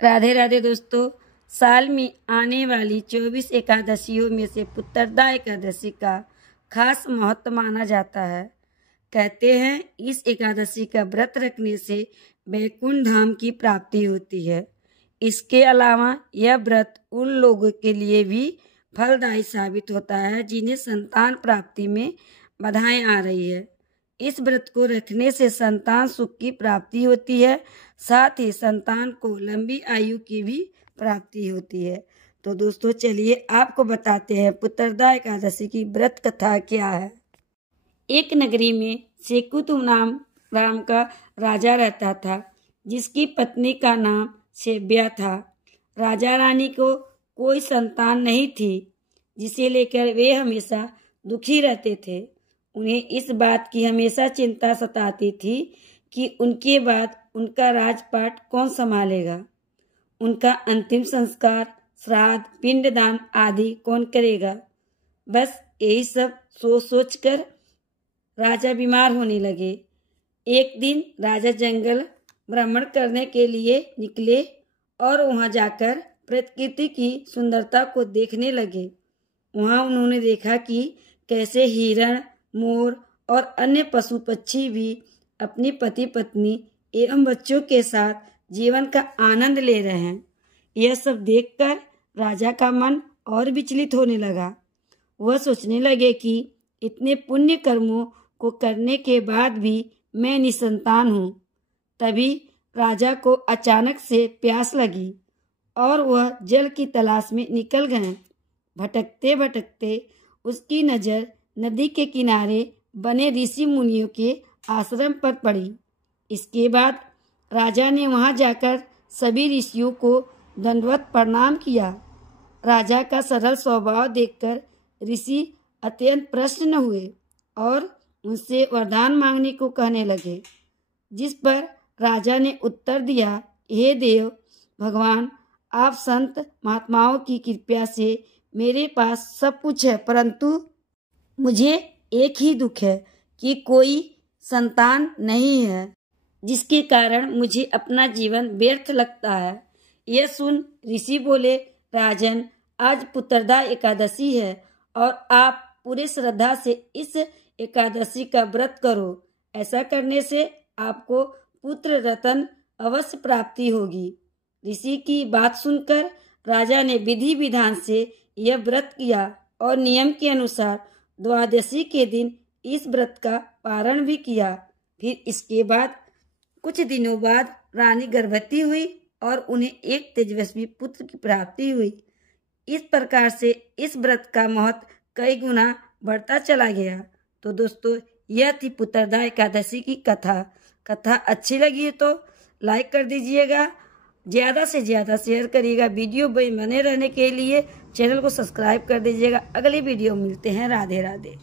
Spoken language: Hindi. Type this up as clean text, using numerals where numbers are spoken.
राधे राधे दोस्तों। साल में आने वाली 24 एकादशियों में से पुत्रदा एकादशी का खास महत्व माना जाता है। कहते हैं इस एकादशी का व्रत रखने से वैकुंठ धाम की प्राप्ति होती है। इसके अलावा यह व्रत उन लोगों के लिए भी फलदायी साबित होता है जिन्हें संतान प्राप्ति में बाधाएं आ रही है। इस व्रत को रखने से संतान सुख की प्राप्ति होती है, साथ ही संतान को लंबी आयु की भी प्राप्ति होती है। तो दोस्तों चलिए आपको बताते हैं पुत्रदा एकादशी की व्रत कथा क्या है। एक नगरी में शेकुतु नाम का राजा रहता था, जिसकी पत्नी का नाम सेव्या था। राजा रानी को कोई संतान नहीं थी, जिसे लेकर वे हमेशा दुखी रहते थे। उन्हें इस बात की हमेशा चिंता सताती थी कि उनके बाद उनका राजपाट कौन संभालेगा, उनका अंतिम संस्कार, श्राद्ध, पिंडदान आदि कौन करेगा। बस यही सब सोच कर राजा बीमार होने लगे। एक दिन राजा जंगल भ्रमण करने के लिए निकले और वहां जाकर प्रकृति की सुंदरता को देखने लगे। वहां उन्होंने देखा कि कैसे हिरण, मोर और अन्य पशु पक्षी भी अपनी पति पत्नी एवं बच्चों के साथ जीवन का आनंद ले रहे हैं। यह सब देखकर राजा का मन और विचलित होने लगा। वह सोचने लगे कि इतने पुण्य कर्मों को करने के बाद भी मैं निसंतान हूँ। तभी राजा को अचानक से प्यास लगी और वह जल की तलाश में निकल गए। भटकते भटकते उसकी नज़र नदी के किनारे बने ऋषि मुनियों के आश्रम पर पड़ी। इसके बाद राजा ने वहां जाकर सभी ऋषियों को दंडवत प्रणाम किया। राजा का सरल स्वभाव देखकर ऋषि अत्यंत प्रसन्न हुए और उनसे वरदान मांगने को कहने लगे, जिस पर राजा ने उत्तर दिया, हे देव भगवान, आप संत महात्माओं की कृपा से मेरे पास सब कुछ है, परंतु मुझे एक ही दुख है कि कोई संतान नहीं है, जिसके कारण मुझे अपना जीवन व्यर्थ लगता है। यह सुन ऋषि बोले, राजन, आज पुत्रदा एकादशी है और आप पूरे श्रद्धा से इस एकादशी का व्रत करो। ऐसा करने से आपको पुत्र रत्न अवश्य प्राप्ति होगी। ऋषि की बात सुनकर राजा ने विधि विधान से यह व्रत किया और नियम के अनुसार द्वादशी के दिन इस व्रत का पारण भी किया। फिर इसके बाद कुछ दिनों बाद रानी गर्भवती हुई और उन्हें एक तेजस्वी पुत्र की प्राप्ति हुई। इस प्रकार से इस व्रत का महत्व कई गुना बढ़ता चला गया। तो दोस्तों यह थी पुत्रदा एकादशी की कथा अच्छी लगी है तो लाइक कर दीजिएगा, ज़्यादा से ज़्यादा शेयर करिएगा। वीडियो बने रहने के लिए चैनल को सब्सक्राइब कर दीजिएगा। अगली वीडियो मिलते हैं। राधे राधे।